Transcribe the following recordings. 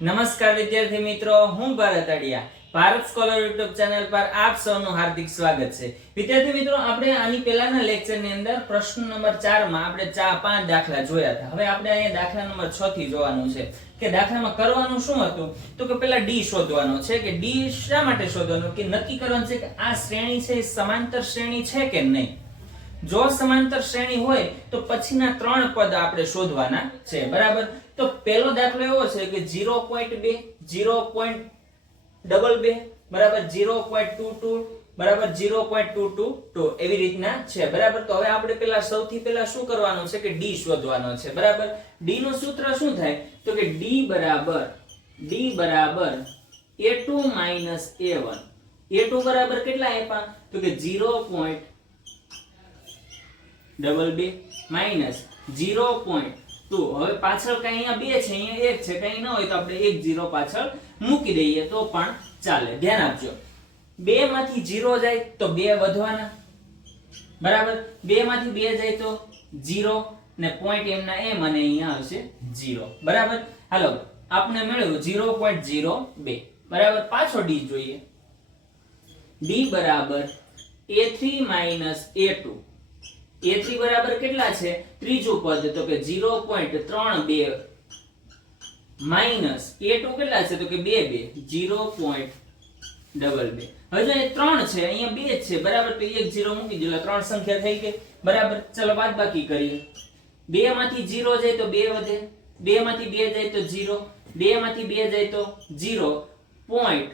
નમસ્કાર વિદ્યાર્થી મિત્રો, હું Bharat Adiya. Bharat scholar YouTube channel પર આપ સૌનું હાર્દિક સ્વાગત છે. વિદ્યાર્થી મિત્રો, આપણે આની પહેલાના લેક્ચરની અંદર પ્રશ્ન નંબર 4 માં આપણે ચા પાંચ દાખલા જોયા હતા. હવે આપણે અહીંયા દાખલા નંબર 6 થી જોવાનું છે. કે દાખલામાં કરવાનું શું હતું? તો કે પેલા ડી શોધવાનો છે કે ડી શા માટે શોધવાનો? કે નક્કી કરવાનું છે કે આ શ્રેણી છે સમાંતર શ્રેણી છે કે નહીં? જો સમાંતર શ્રેણી હોય, તો પછીના ત્રણ પદ આપણે શોધવાના છે. બરાબર? તો પહેલો દાખલો એવો છે કે 0.2 0.22 બરાબર 0.22 બરાબર 0.222 એવી રીતના છે. બરાબર? તો હવે આપણે પહેલા સૌથી પહેલા શું કરવાનું છે કે d શોધવાનો છે. બરાબર? D નું સૂત્ર શું થાય? તો કે d બરાબર d બરાબર a2 a1 a2 બરાબર કેટલા આપ્યા? તો કે 0.22 0.22 તો હવે પાછળ કઈ અહીંયા બે છે, અહીંયા એક છે, કઈ ન હોય તો આપણે એક જીરો પાછળ મૂકી દઈએ તો પણ ચાલે. ધ્યાન આપજો. બે માંથી જીરો જાય તો બે વધવાના. બરાબર? બે માંથી બે જાય તો જીરો ને પોઈન્ટ એમના એમ અને અહીંયા આવશે જીરો. બરાબર? હાલો આપણે મળ્યું જીરો પોઈન્ટ જીરો બે. બરાબર? પાછો ડી જોઈએ. ડી બરાબર A three minus A two A three બરાબર કેટલા છે? ત્રીજું પદ, તો કે 0.32 માઇનસ એ ટુ કેટલા છે? તો કે બે બે 0.22 હવે જો એ ત્રણ છે, અહીંયા બે છે. બરાબર? તો એક જીરો મૂકી દો એટલે ત્રણ સંખ્યા થઈ ગઈ. બરાબર? ચલો બાદ બાકી કરીએ. બે માંથી જીરો જાય તો બે વધે. બે માંથી બે જાય તો જીરો બે માંથી બે જાય તો 0. Point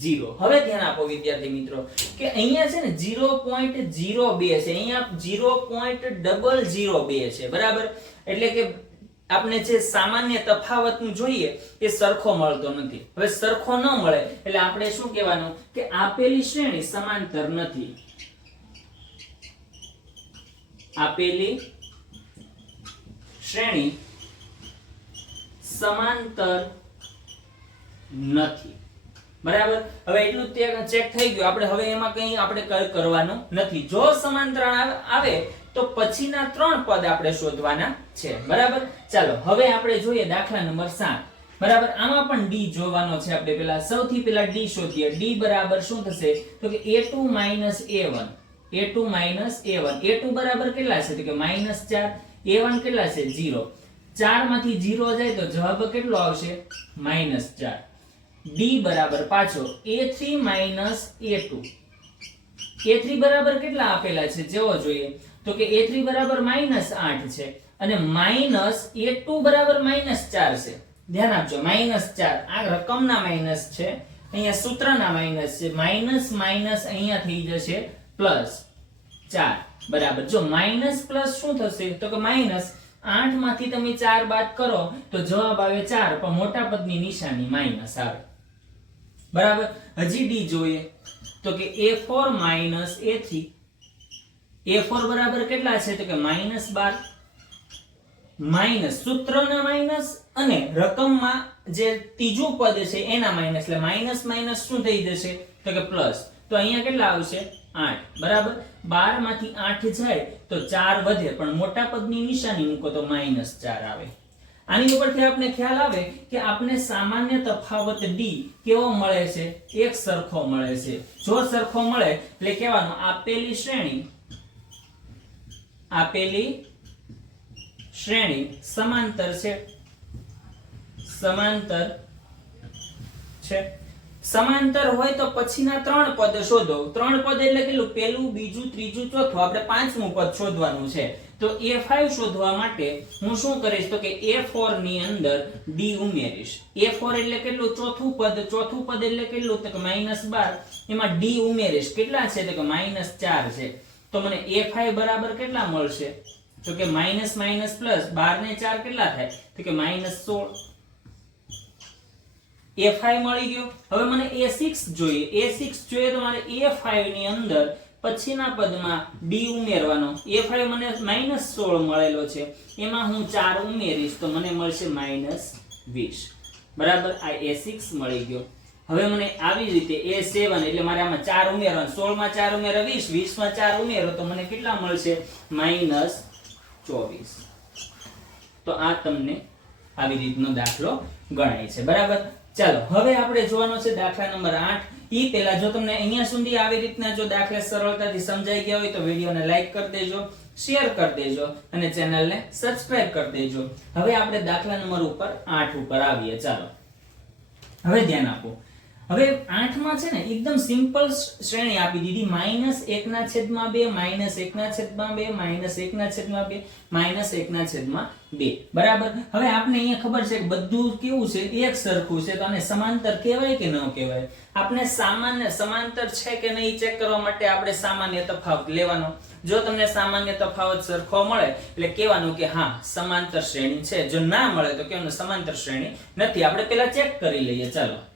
zero. હવે ધ્યાન આપો વિદ્યાર્થી મિત્રો, કે અહીંયા છે ને જીરો પોઈન્ટ જીરો બે છે. અહીંયા જીરો પોઈન્ટ ડબલ જીરો બે છે. બરાબર? એટલે કે આપણે જે સામાન્ય તફાવતનું જોઈએ, એ સરખો મળતો નથી. હવે સરખો ન મળે, એટલે આપણે શું કહેવાનું? કે આપેલી શ્રેણી સમાંતર નથી. આપેલી શ્રેણી સમાંતર નથી. બરાબર? હવે એટલું ચેક થઈ ગયું. આપણે હવે એમાં કંઈ આપણે કરવાનું નથી. જો સમાંતરણ આવે- તો પછીના ત્રણ પદ આપણે શોધવાના છે. બરાબર? ચાલો, હવે આપણે જોઈએ દાખલા નંબર 7 બરાબર? આમાં પણ ડી જોવાનો છે આપણે પેલા. સૌથી પહેલા ડી શોધીએ. ડી બરાબર શું થશે? તો કે a2 a1 a2 a1 a2 બરાબર કેટલા છે? તો કે -4 a1 કેટલા છે? 0 4 માંથી 0 જાય તો જવાબ કેટલો આવશે? -4 d બરાબર પાછો a3 a2 a3 બરાબર કેટલા આપેલા છે? જેવો જોઈએ. તો કે a3 બરાબર -8 છે અને માઇનસ એ ટુ બરાબર -4 છે. ધ્યાન આપજો -4 આ રકમના માઇનસ છે. અહીંયા સૂત્રના માઇનસ છે. માઇનસ માઇનસ અહીંયા થઈ જશે પ્લસ ચાર. બરાબર. જો માઇનસ પ્લસ શું થશે? તો કે માઇનસ આઠમાંથી તમે ચાર બાદ કરો, તો જવાબ આવે ચાર. પણ મોટા પદની નિશાની માઇનસ આવે. બરાબર? હજી ડી જોઈએ. તો કે a4 માઇનસ a3 a4 બરાબર કેટલા છે? તો કે માઇનસ બાર. માઇનસ સૂત્રના માઇનસ અને રકમમાં જે ત્રીજું પદ છે, એના માઇનસ એટલે માઇનસ માઇનસ શું થઈ જશે? તો કે પ્લસ તો અહીંયા કેટલા આવશે? આઠ. બરાબર? બારમાંથી આઠ જાય તો ચાર વધે. પણ મોટા પદની નિશાની મૂકો તો માઇનસ ચાર આવે. આની ઉપરથી આપણે ખ્યાલ આવે કે આપણે સામાન્ય તફાવત d કેવો મળે છે? એક સરખો મળે છે. જો સરખો મળે, એટલે કહેવાનું આપેલી શ્રેણી આપેલી શ્રેણી સમાંતર છે. સમાંતર છે. સમાંતર હોય તો પછીના ત્રણ પદ શોધો. ત્રણ પદ એટલે કેટલું? પહેલું, બીજું, ત્રીજું, ચોથું. આપણે પાંચમું પદ શોધવાનું છે. તો એ ફાઈવ શોધવા માટે હું શું કરીશ? તો કે a4 ની અંદર ડી ઉમેરીશ. એ ફોર એટલે કેટલું? ચોથું પદ. ચોથું પદ એટલે કેટલું? તો કે -12 એમાં ડી ઉમેરીશ. કેટલા છે? તો કે માઇનસ ચાર છે. તો મને a5 બરાબર કેટલા મળશે? તો કે માઇનસ માઇનસ પ્લસ બાર ને ચાર કેટલા થાય? તો કે માઇનસ સોળ. A5 મળી ગયો. હવે મને a6 જોઈએ. A6 જોઈએ તો મારે a5 ની અંદર પછીના પદમાં d ઉમેરવાનો. A5 મને માઇનસ સોળ મળેલો છે. એમાં હું ચાર ઉમેરીશ તો મને મળશે માઇનસ વીસ. બરાબર? આ a6 મળી ગયો. હવે મને આવી રીતે રીતે a7 એટલે મારે આમાં ચાર ઉમેરવાનું. 16 માં ચાર ઉમેરો 20 20 માં ચાર ઉમેરો તો મને કેટલા મળશે? માઇનસ ચોવીસ. તો આ તમને આવી રીતનો દાખલો ગણાય છે. બરાબર? ચાલો, હવે આપણે જોવાનો છે દાખલા નંબર આઠ. ઈ પહેલા જો તમને અહીંયા સુધી આવી રીતના જો દાખલા સરળતાથી સમજાઈ ગયા હોય તો વિડીયોને લાઈક કરી દેજો, શેર કરી દેજો અને ચેનલને સબસ્ક્રાઇબ કરી દેજો. હવે આપણે દાખલા નંબર ઉપર આઠ ઉપર આવીએ. ચાલો, હવે ધ્યાન આપો. હવે આઠમાં છે ને, એકદમ સિમ્પલ શ્રેણી આપી દીધી. માઇનસ એકના છેદમાં બે, માઇનસ એકના છેદમાં બે, માઇનસ એકના છેદમાં બે, માઇનસ એકના છેદમાં બે. બરાબર? હવે આપણે અહીંયા ખબર છે કે બધું કેવું છે? એક સરખું છે. તો આને સમાંતર કહેવાય કે ન કહેવાય? આપણે સામાન્ય, સમાંતર છે કે નહીં ચેક કરવા માટે આપણે સામાન્ય તફાવત લેવાનો. જો તમને સામાન્ય તફાવત સરખો મળે, એટલે કહેવાનું કે હા, સમાંતર શ્રેણી છે. જો ના મળે, તો કહેવાનું સમાંતર શ્રેણી નથી. આપણે પેલા ચેક કરી લઈએ. ચાલો.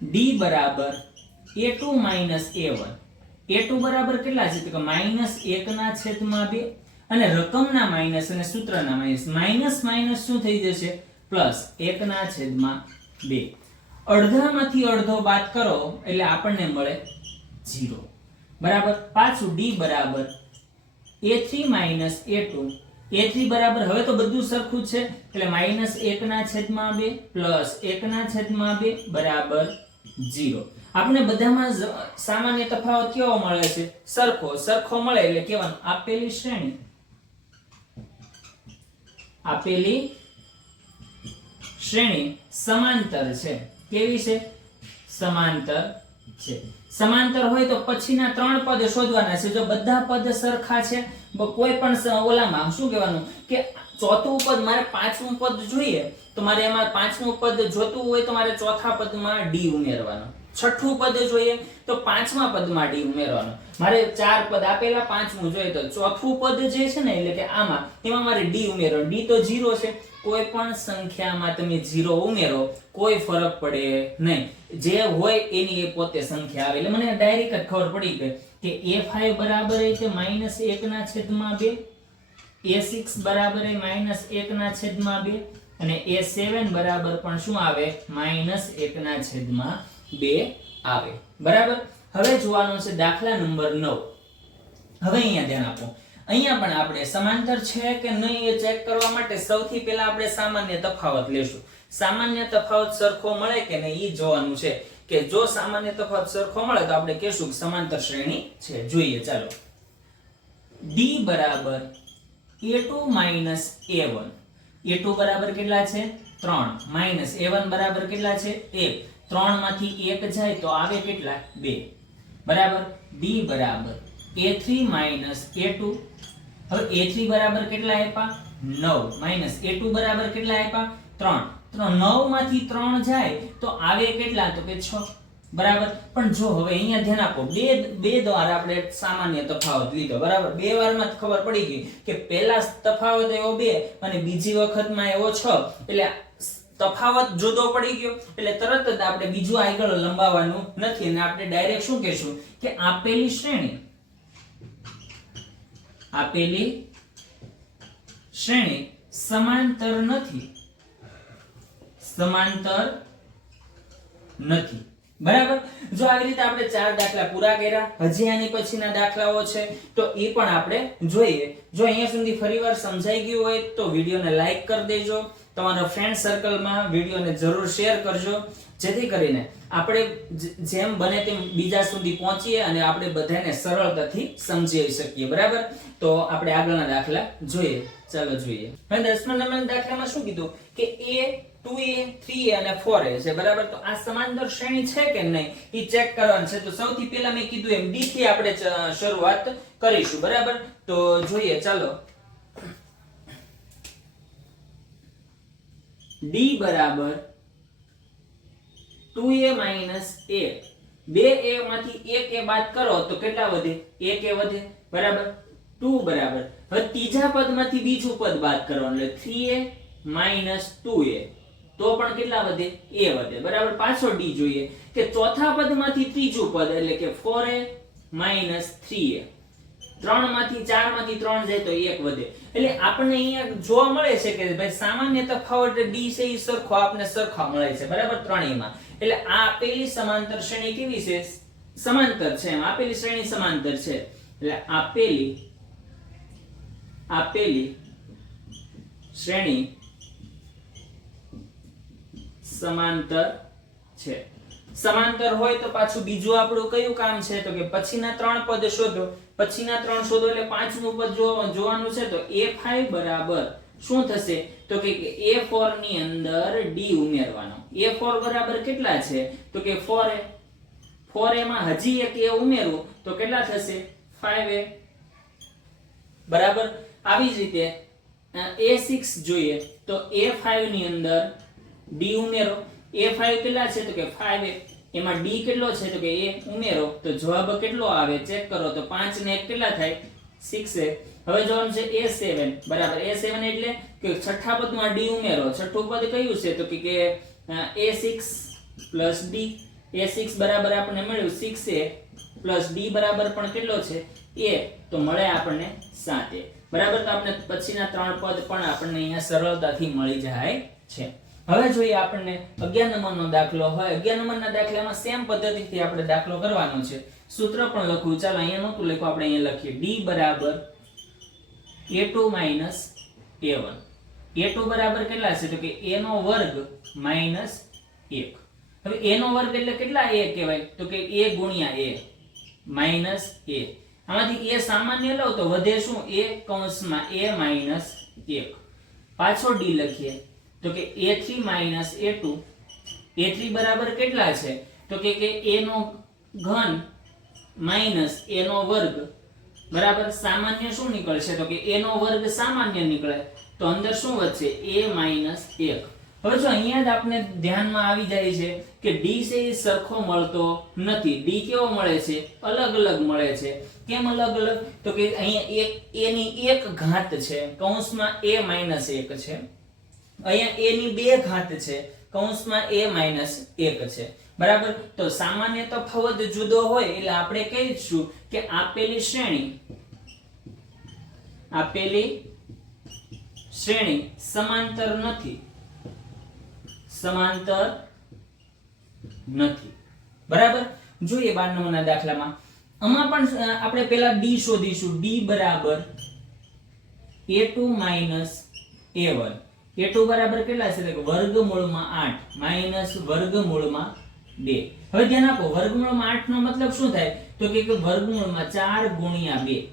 D બરાબર a2 માઇનસ a1 a2 બરાબર કેટલા છે? તો કે માઇનસ એકના છેદમાં બે અને રકમના માઇનસ અને સૂત્રના માઇનસ માઇનસ માઇનસ શું થઈ જશે? પ્લસ એકના છેદમાં બે. અડધામાંથી અડધો બાદ કરો, એટલે આપણને મળે ઝીરો બરાબર? પાછું ડી બરાબર એ થ્રી માઇનસ a2 a3 બરાબર હવે તો બધું સરખું છે. એટલે માઇનસ એકના છેદમાં બે પ્લસ એકના છેદમાં બે બરાબર 0 આપણે બધામાં સામાન્ય તફાવત કેવો મળે છે? સરખો. સરખો મળે એટલે કેવાનું આપેલી શ્રેણી. આપેલી શ્રેણી સમાંતર છે. કેવી છે? સમાંતર છે. સમાંતર હોય તો પછીના ત્રણ પદ શોધવાના છે. જો બધા પદ સરખા છે કોઈ પણ ઓલામાં, શું કહેવાનું? કે ચોથું પદ મારે પાંચમું પદ જોઈએ, તો મારે એમાં પાંચમું પદ જોતું હોય તો મારે ચોથા પદમાં ડી ઉમેરવાનું. છઠ્ઠું પદ જોઈએ તો પાંચમા પદમાં ડી ઉમેરવાનું. મારે ચાર પદ આપેલા, પાંચમું જોઈએ તો ચોથું પદ જે છે ને, એટલે કે આમાં, એમાં મારે ડી ઉમેરો ડી તો જીરો છે. કોઈ પણ સંખ્યામાં તમે જીરો ઉમેરો, કોઈ ફરક પડે નહીં. જે હોય એની એ પોતે સંખ્યા આવે. એટલે મને ડાયરેક્ટ જ ખબર પડી ગઈ. કે એ ફાઈવ બરાબર એ તે માઇનસ એકના છેદમાં બે? એ સિક્સ બરાબર એ માઇનસ એકના છેદમાં બે? અને એ સેવન બરાબર પણ શું આવે? માઇનસ એકના છેદમાં બે આવે. બરાબર? હવે જોવાનું છે દાખલા નંબર નવ. હવે અહીંયા ધ્યાન આપો. અહીંયા પણ આપણે સમાંતર છે કે નહીં એ ચેક કરવા માટે સૌથી પહેલા આપણે સામાન્ય તફાવત લેશું. સામાન્ય તફાવત સરખો મળે કે નહીં એ જોવાનું છે. કે જો સામાન્ય તફાવત સરખો મળે તો આપણે કહેશું કે સમાંતર શ્રેણી છે. જોઈએ, ચાલો. D બરાબર a2 માઇનસ a1 a2 બરાબર કેટલા છે? 3 માઇનસ a1 બરાબર કેટલા છે? 1 3 માંથી 1 જાય તો આવે કેટલા? 2 બરાબર? D બરાબર a3 માઇનસ a2 હવે a3 બરાબર કેટલા આપ્યા? 9 માઇનસ a2 બરાબર કેટલા આપ્યા? 3 9 માંથી 3 જાય તો આવે કેટલા? તો કે 6 બરાબર? પણ જો હવે અહીંયા ધ્યાન આપો, બે બે દ્વારા આપણે સામાન્ય તફાવત લીધો, બરાબર? બે વારમાં ખબર પડી ગઈ કે પહેલા તફાવત એવો બે અને બીજી વખતમાં એવો 6 એટલે તફાવત જુદો પડી ગયો. એટલે તરત જ આપણે બીજું આગળ લંબાવવાનું નથી અને આપણે ડાયરેક્ટ શું કહેશું? કે આપેલી શ્રેણી. આપેલી શ્રેણી સમાંતર નથી. સમાંતર નથી. બરાબર? જો આવી રીતે આપણે ચાર દાખલા પૂરા કર્યા, હજી આની પછીના દાખલાઓ છે, તો એ પણ આપણે જોઈએ. જો અહીંયા સુધી ફરીવાર સમજાઈ ગયું હોય, તો વિડીયોને લાઈક કરી દેજો. તમારા ફ્રેન્ડ સર્કલમાં વિડીયોને જરૂર શેર કરજો. જેથી કરીને આપણે જેમ બને તેમ બીજા સુધી પહોંચીએ અને આપણે બધાને સરળતાથી સમજી શકીએ. બરાબર? તો આપણે આગળના દાખલા જોઈએ. ચાલો જોઈએ. દસમા નંબરના દાખલામાં શું કીધું? કે એ શરૂઆત કરીશું, બરાબર? તો જોઈએ, ચાલો. ડી બરાબર માઇનસ એ બે એ માંથી એક એ બાદ કરો, તો કેટલા વધે? એક એ વધે, બરાબર? ટુ બરાબર. હવે ત્રીજા પદમાંથી બીજું પદ બાદ કરવાનું, એટલે three A minus two A તો પણ કેટલા વધે? એ વધે. બરાબર? પાછો ડી જોઈએ કે ચોથા પદમાંથી ત્રીજું પદ એટલે કે four A minus three A. ત્રણમાંથી ચારમાંથી ત્રણ જાય તો એક વધે. એટલે આપણને અહીંયા જોવા મળે છે કે ભાઈ સામાન્ય તફાવત ડી છે એ સરખો આપણે સરખા મળે છે. બરાબર? ત્રણેયમાં. એટલે આ આપેલી સમાંતર શ્રેણી કેવી છે? સમાંતર છે એમ. આપેલી શ્રેણી સમાંતર છે. એટલે આપેલી આપેલી શ્રેણી સમાંતર છે. સમાંતર હોય તો પાછું બીજું આપણું કયું કામ છે? તો કે પછીના ત્રણ પદ શોધો. પછીના ત્રણ શોધો એટલે પાંચમું પદ જોવાનું છે તો a5 બરાબર શું થશે? તો કે a4 ની અંદર d ઉમેરવાનો. a4 બરાબર કેટલા છે? તો કે 4a 4a માં હજી એક a ઉમેરવું. તો કેટલા થશે? 5a બરાબર? આવી જ રીતે a6 જોઈએ તો a5 ની અંદર d ઉમેરો. A5 કેટલા છે? તો કે 5a એમાં d કેટલો છે? તો કે એ ઉમેરો. તો જવાબ કેટલો આવે? ચેક કરો. તો 5 ને 1 કેટલા થાય? 6a હવે જોવાનું છે a7 બરાબર. A7 એટલે કે છઠ્ઠા પદમાં d ઉમેરો. છઠ્ઠું પદ કયું છે? તો કે કે પ્લસ a6 d. A6 બરાબર આપણને મળ્યું. 6a d બરાબર પણ કેટલો છે? A. તો મળે આપણને 7a બરાબર? તો આપણે પછીના ત્રણ પદ પણ આપણને અહીંયા સરળતાથી મળી જાય છે. હવે જોઈએ આપણને 11 નંબરનો દાખલો હોય 11 નંબરના દાખલામાં સેમ પદ્ધતિથી આપણે દાખલો કરવાનો છે. સૂત્ર પણ લખવું, ચાલો અહીંયા નહોતું લખ્યું, આપણે અહીંયા લખીએ. D બરાબર a2 માઇનસ a1 a2 બરાબર કેટલા છે? તો કે a નો વર્ગ માઇનસ 1 હવે a નો વર્ગ એટલે કેટલા a કહેવાય? તો કે a ગુણ્યા a માઇનસ a. આમાંથી a સામાન્ય લઉં તો વધે શું? A કૌંસમાં a માઇનસ 1 પાછો d લખીએ. તો કે a3 માઇનસ a2 a3 બરાબર કેટલા છે? તો કે કે a નો ઘન માઇનસ a નો વર્ગ. બરાબર? સામાન્ય શું નીકળશે? તો કે a નો વર્ગ સામાન્ય નીકળે. તો અંદર શું વધશે? A માઇનસ 1 હવે જો અહીંયા જ આપણે ધ્યાનમાં આવી જાય છે કે d છે એ સરખો મળતો નથી. D કેવો મળે છે? અલગ અલગ મળે છે. કેમ અલગ અલગ? તો કે અહીંયા એક, a ની એક ઘાત છે. કૌંસમાં a માઇનસ 1 છે. અહીંયા a ની બે ઘાત છે, કૌંસમાં a માઇનસ 1 છે. બરાબર? તો સામાન્ય તફાવત જુદો હોય, એટલે આપણે કહીશું કે આપેલી શ્રેણી આપેલી શ્રેણી સમાંતર નથી. સમાંતર નથી. બરાબર? જોઈએ બાર નંબરના દાખલામાં. આમાં પણ આપણે પહેલા d શોધીશું. d બરાબર a2 માઇનસ a1 a2 બરાબર કેટલા છે? વર્ગમૂળમાં આઠ, માઇનસ વર્ગમૂળમાં બે. હવે ધ્યાન આપો, વર્ગમૂળમાં આઠ નો મતલબ શું થાય? તો કે વર્ગમૂળમાં ચાર ગુણ્યા બે.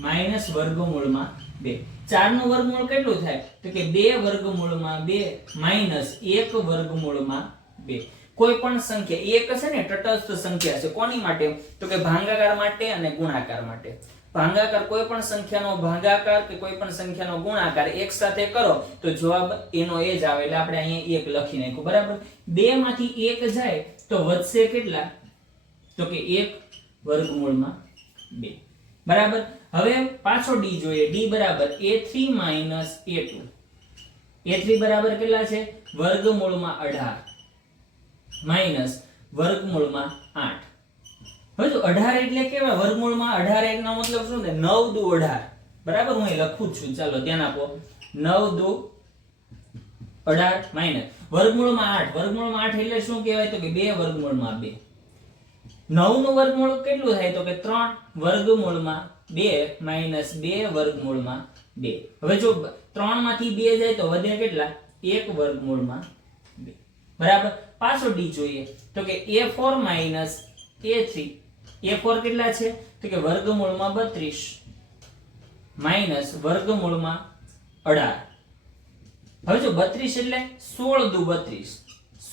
માઇનસ વર્ગમૂળમાં 2 4 નું વર્ગમૂળ કેટલું થાય? તો કે બે વર્ગમૂળમાં બે, માઇનસ એક વર્ગમૂળમાં બે. કોઈ પણ સંખ્યા, એક છે ને, તટસ્થ સંખ્યા છે કોની માટે? તો કે ભાંગાકાર માટે અને ગુણાકાર માટે. ભાગાકાર કોઈ પણ સંખ્યાનો ભાગાકાર કે કોઈ પણ સંખ્યાનો ગુણાકાર એક સાથે કરો, તો જવાબ એનો એ જ આવે. એટલે આપણે અહીંયા એક લખી નાખ્યું, બરાબર? બે માંથી એક જાય, તો વધશે કેટલા? તો કે એક વર્ગમૂળમાં બે. બરાબર? હવે પાછો ડી જોઈએ. ડી બરાબર એ થ્રી માઇનસ a2 a3 બરાબર કેટલા છે? વર્ગમૂળમાં 18 માઇનસ વર્ગમૂળમાં 8 હવે 18 એટલે કેવા? વર્ગમૂળમાં 18 એકનો મતલબ શું ને નવ દુ 18 બરાબર? હું અહીં લખું જ છું. ચાલો, ધ્યાન આપો. નવ દુ 18 માઇનસ વર્ગમૂળમાં આઠ. વર્ગમૂળમાં આઠ એટલે શું કહેવાય? તો કે બે વર્ગમૂળમાં 2 9 નું વર્ગમૂળ કેટલું થાય? તો કે ત્રણ વર્ગમૂળમાં બે માઇનસ બે વર્ગમૂળમાં બે. હવે જો ત્રણમાંથી બે જાય તો વધે કેટલા? એક વર્ગમૂળમાં બે. બરાબર? પાછો ડી જોઈએ. તો કે એ ફોર માઇનસ a3 a4 કેટલા છે? તો કે વર્ગમૂળમાં 32 માઇનસ વર્ગમૂળમાં 18 હવે જો 32 એટલે સોળ દુ 32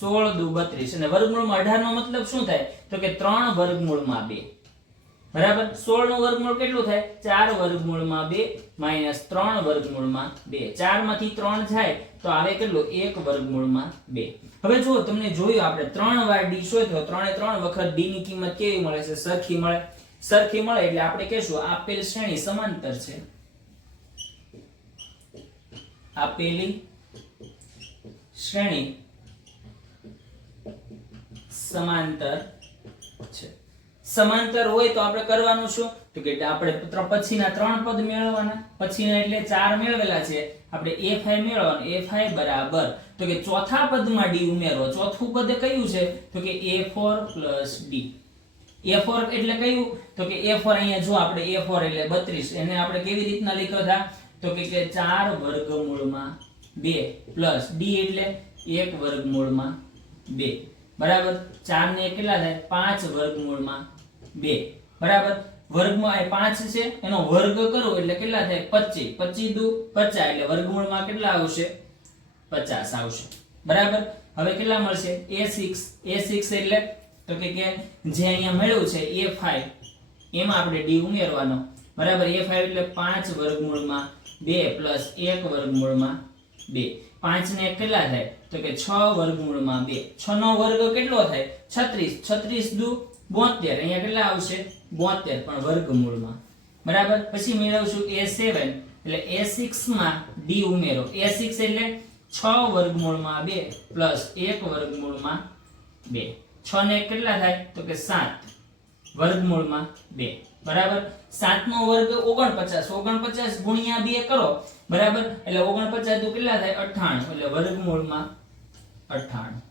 16 દુ 32 અને વર્ગમૂળમાં 18 નો મતલબ શું થાય? તો કે ત્રણ વર્ગમૂળમાં બે. બરાબર? સોળનું વર્ગમૂળ કેટલું થાય? ચાર વર્ગમૂળમાં બે માઇનસ ત્રણ વર્ગમૂળમાં 2 4 માંથી ત્રણ જાય તો આવે કેટલું? એક વર્ગમૂળમાં 2 હવે જો તમને જોયું આપણે ત્રણ વાર d શોધ્યો ત્રણે ત્રણ વખત ડી ની કિંમત કેવી મળે છે? સરખી મળે. સરખી મળે એટલે આપણે કહેશું આપેલ શ્રેણી સમાંતર છે. આપેલી શ્રેણી સમાંતર છે. સમાંતર હોય તો આપણે કરવાનું શું? તો કે આપણે પછીના ત્રણ પદ મેળવવાના. પછીના એટલે ચાર મેળવેલા છે. આપણે a5 મેળવવાનું a5 બરાબર. તો કે ચોથા પદમાં ડી ઉમેરો. ચોથું પદ કયું છે? તો કે A four plus D. A four એટલે કયું? તો કે એ ફોર અહીંયા જો આપણે, એ ફોર એટલે 32 એને આપણે કેવી રીતના લખ્યો હતા? તો કે 4 વર્ગમૂળમાં બે પ્લસ ડી એટલે એક વર્ગમૂળમાં બે. બરાબર? ચાર ને કેટલા થાય? પાંચ વર્ગમૂળમાં બે. બરાબર? વર્ગમાં એ પાંચ છે, એનો વર્ગ કરો એટલે કેટલા થાય? પચીસ. પચીસ દુ પચાસ, એટલે વર્ગમૂળમાં કેટલા આવશે? પચાસ આવશે. બરાબર? હવે કેટલા મળશે? એ સિક્સ. એ સિક્સ એટલે તો કે કે જે અહીંયા મળ્યું છે, એ ફાઈવ. એમાં આપણે ડી ઉમેરવાનો. બરાબર? એ ફાઈવ એટલે પાંચ વર્ગમૂળમાં બે પ્લસ એક વર્ગમૂળમાં બે. પાંચ ને કેટલા થાય? તો કે છ વર્ગમૂળમાં બે. છ નો વર્ગ કેટલો થાય? છત્રીસ. છત્રીસ દુ બોતેર. અહીંયા કેટલા આવશે? બોતેર પણ વર્ગમૂળમાં. બરાબર? પછી મેળવશું એ સેવન. એટલે એ સિક્સમાં ડી ઉમેરો. એ સિક્સ એટલે છ વર્ગમૂળમાં બે પ્લસ એક વર્ગમૂળમાં બે. છ ને કેટલા થાય? તો કે સાત. વર્ગમૂળમાં બે. બરાબર? સાત નો વર્ગ ઓગણપચાસ. ઓગણપચાસ ગુણ્યા બે કરો. બરાબર? એટલે ઓગણપચાસ તો કેટલા થાય? અઠાણું એટલે વર્ગમૂળમાં અઠ્ઠાણું.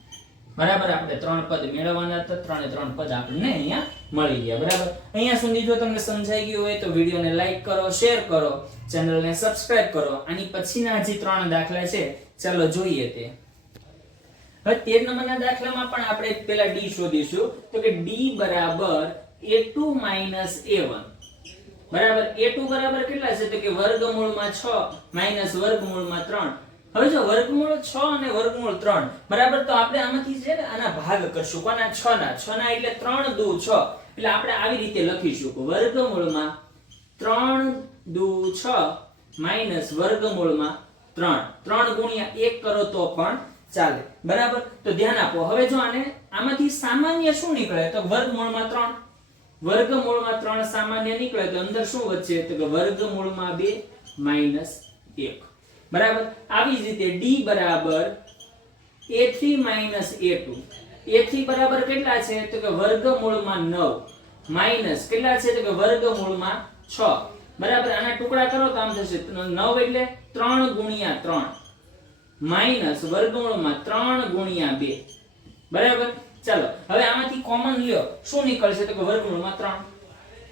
બરાબર, આપણે ત્રણ પદ મેળવવાના હતા, ત્રણે ત્રણ પદ આપણને અહીંયા મળી ગયા, બરાબર? અહીંયા સુધી જો તમને સમજાઈ ગયું હોય તો વિડીયોને લાઈક કરો, શેર કરો, ચેનલને સબસ્ક્રાઇબ કરો, આની પછીના હજી ત્રણ દાખલા છે, ચાલો જોઈએ તે. હવે તેર નંબરના દાખલામાં પણ આપણે પેલા ડી શોધીશું, તો કે ડી બરાબર a2 a1 બરાબર? A2 બરાબર કેટલા છે? તો કે વર્ગમૂળમાં છ માઇનસ વર્ગમૂળમાં 3 હવે જો વર્ગમૂળ 6 અને વર્ગમૂળ 3 બરાબર? તો આપણે આમાંથી છે ને આના ભાગ કરશું. કોના? 6 ના 6 ના એટલે 3 દુ 6 એટલે આપણે આવી રીતે લખીશું કે વર્ગમૂળમાં 3 દુ 6 માઇનસ વર્ગમૂળમાં 3 3 ગુણ્યા 1 કરો તો પણ ચાલે. બરાબર? તો ધ્યાન આપો. હવે જો આને આમાંથી સામાન્ય શું નીકળે? તો વર્ગમૂળમાં 3 વર્ગમૂળમાં 3 સામાન્ય નીકળે તો અંદર શું વધશે? તો કે વર્ગમૂળમાં 2 માઇનસ 1 બરાબર? આવી જ રીતે d બરાબર a3 માઇનસ a2 a3 બરાબર કેટલા છે? તો કે વર્ગમૂળમાં 9 માઇનસ કેટલા છે? તો કે વર્ગમૂળમાં 6 બરાબર? આના ટુકડા કરો તો આમ થશે. 9 એટલે 3 ગુણ્યા 3 માઇનસ વર્ગમૂળમાં 3 ગુણ્યા 2 બરાબર? ચાલો. હવે આમાંથી કોમન લ્યો. શું નીકળશે? તો કે વર્ગમૂળમાં 3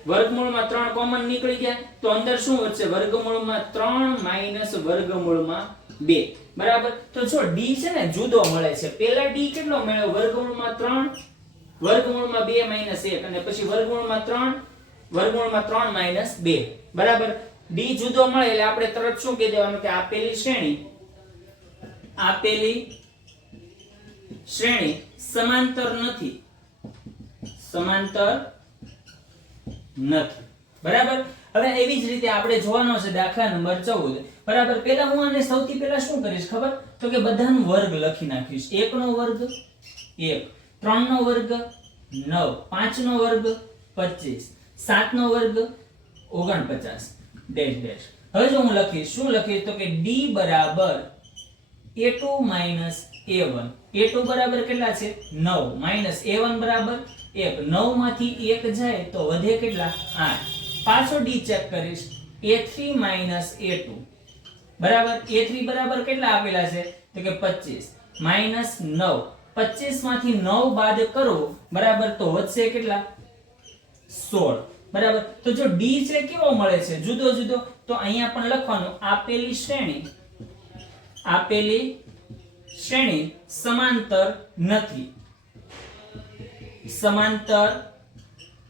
વર્ગમૂળમાં ત્રણ કોમન નીકળી ગયા. તો અંદર શું વધશે? વર્ગમૂળમાં ત્રણ માઇનસ વર્ગમૂળમાં બે. બરાબર? તો જો ડી છે ને, જુદો મળે છે. પેલા ડી કેટલો મળ્યો? વર્ગમૂળમાં ત્રણ, વર્ગમૂળમાં 2 માઇનસ 1 અને પછી વર્ગમૂળમાં ત્રણ વર્ગમૂળમાં ત્રણ માઇનસ બે. બરાબર? ડી જુદો મળે એટલે આપણે તરત શું કહી દેવાનું કે આપેલી શ્રેણી આપેલી શ્રેણી સમાંતર નથી. સમાંતર નથી. બરાબર? હવે એવી જ રીતે આપણે જોવાનો છે દાખલા નંબર 14 બરાબર? પહેલા હું આને સૌથી પહેલા શું કરીશ ખબર? તો કે બધાનો વર્ગ લખી નાખીશ. 1 નો વર્ગ 1 3 નો વર્ગ 9 5 નો વર્ગ 25 7 નો વર્ગ 49 ડેશ ડેશ. હવે જો હું લખીશ, શું લખીશ? તો કે d બરાબર a2 માઇનસ a1 a2 બરાબર કેટલા છે? 9 એ a1 બરાબર 1 9 માંથી એક જાય તો વધે કેટલા? આઠ. પાછો ડી ચેક કરીશ. A three minus A two બરાબર? A3 બરાબર કેટલા આપેલા છે? તો કે પચીસ. માઇનસ નવ. પચીસમાંથી નવ બાદ કરો, બરાબર તો વધશે કેટલા? સોળ. બરાબર? તો જો ડી છે કેવો મળે છે? જુદો જુદો. તો અહીંયા પણ લખવાનું, આપેલી શ્રેણી. આપેલી શ્રેણી સમાંતર નથી. સમાંતર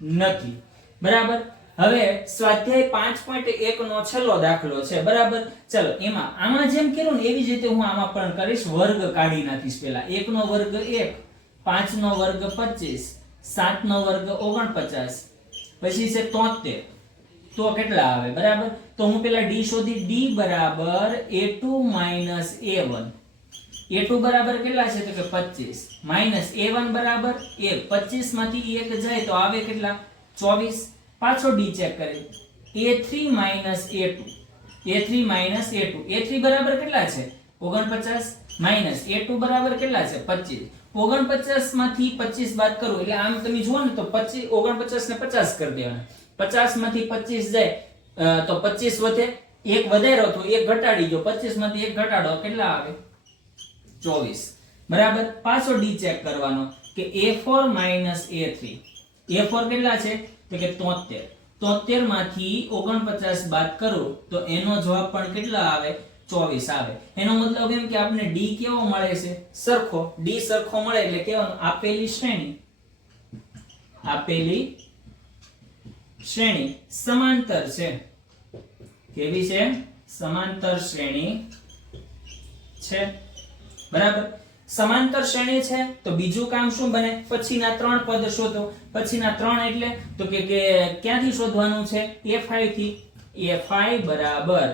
નથી. બરાબર? હવે સ્વાધ્યાય પાંચ પોઈન્ટ એક નો છેલ્લો દાખલો છે, બરાબર? ચલો, એમાં, આમાં જેમ કર્યું એવી જ રીતે હું આમાં પણ કરીશ. વર્ગ કાઢી નાખીશ પેલા એક નો વર્ગ એક પાંચ નો વર્ગ પચીસ સાત નો વર્ગ ઓગણપચાસ, પછી છે તોતેર. તો કેટલા આવે? બરાબર? તો હું પેલા ડી શોધી ડી બરાબર a2 માઇનસ a1 a2 બરાબર કેટલા છે? તો કે 25 માઇનસ a1 બરાબર એ. 25 માંથી 1 જાય તો આવે કેટલા? 24 પાછો ડી ચેક કરીએ a3 minus a2 a3 minus a2 a3 બરાબર કેટલા છે? 49 માઇનસ a2 બરાબર કેટલા છે? 25 49 માંથી 25 બાદ કરો. એટલે આમ તમે જુઓ ને તો 25 49 ને 50 કરી દેવાના. 50 માંથી 25 જાય તો 25 વધે. એક વધાર્યો તો એક ઘટાડી દો 25 માંથી એક ઘટાડો. કેટલા આવે? ચોવીસ. બરાબર? પાછો ડી ચેક કરવાનો કે A four minus A three A four કેટલા છે? તો કે 73 73 માંથી 49 બાદ કરો તો એનો જવાબ પણ કેટલા આવે? ચોવીસ આવે. એનો મતલબ એમ કે આપણે ડી કેવો મળે છે? સરખો. ડી સરખો મળે એટલે કેવાનું આપેલી શ્રેણી. આપેલી શ્રેણી. સમાંતર છે. કેવી છે? સમાંતર શ્રેણી છે. બરાબર? સમાંતર શ્રેણી છે, તો બીજું કામ શું બને? પછીના ત્રણ પદ શોધો. પછીના ત્રણ એટલે, તો કે કે ક્યાંથી શોધવાનું છે? એ ફાઈવથી. A5 બરાબર.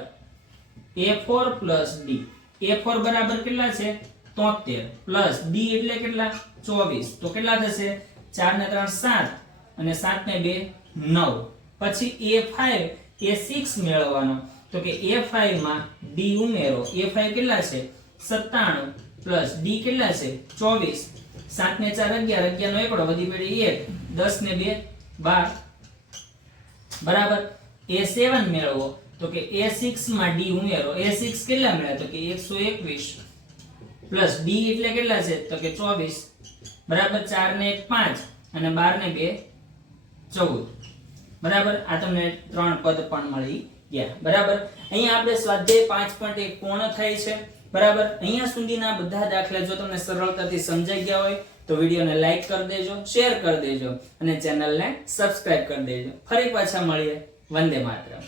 A four plus D A four બરાબર કેટલા છે? 73 પ્લસ ડી એટલે કેટલા? 24 તો કેટલા થશે? ચાર ને 3 7 અને સાત ને 2 9 પછી a5 a6 મેળવવાનો. તો કે a5 માં ડી ઉમેરો. એ ફાઈવ કેટલા છે? 97 પ્લસ d કેટલા છે? 24 7 ને 4 11 11 નો એકડો વધી પડી 1 10 ને 2 12 બરાબર a7 મેળવો. તો કે a6 માં d ઉમેરો. a6 કેટલા મળ્યા તો કે 121 પ્લસ d એટલે કેટલા છે? તો કે 24 બરાબર? 4 ને 1 5 અને 12 ને 2 14 બરાબર? આ તમને ત્રણ પદ પણ મળી ગયા. બરાબર? અહીંયા આપણે સ્વાધ્યાય પાંચ પોઈન્ટ એક પૂર્ણ થાય છે. બરાબર? અહીંયા સુધીના બધા દાખલા જો તમને સરળતાથી સમજાઈ ગયા હોય, તો વિડીયોને લાઈક કરી દેજો, શેર કરી દેજો અને ચેનલને સબસ્ક્રાઇબ કરી દેજો. ફરી પાછા મળીએ. વંદે માતરમ.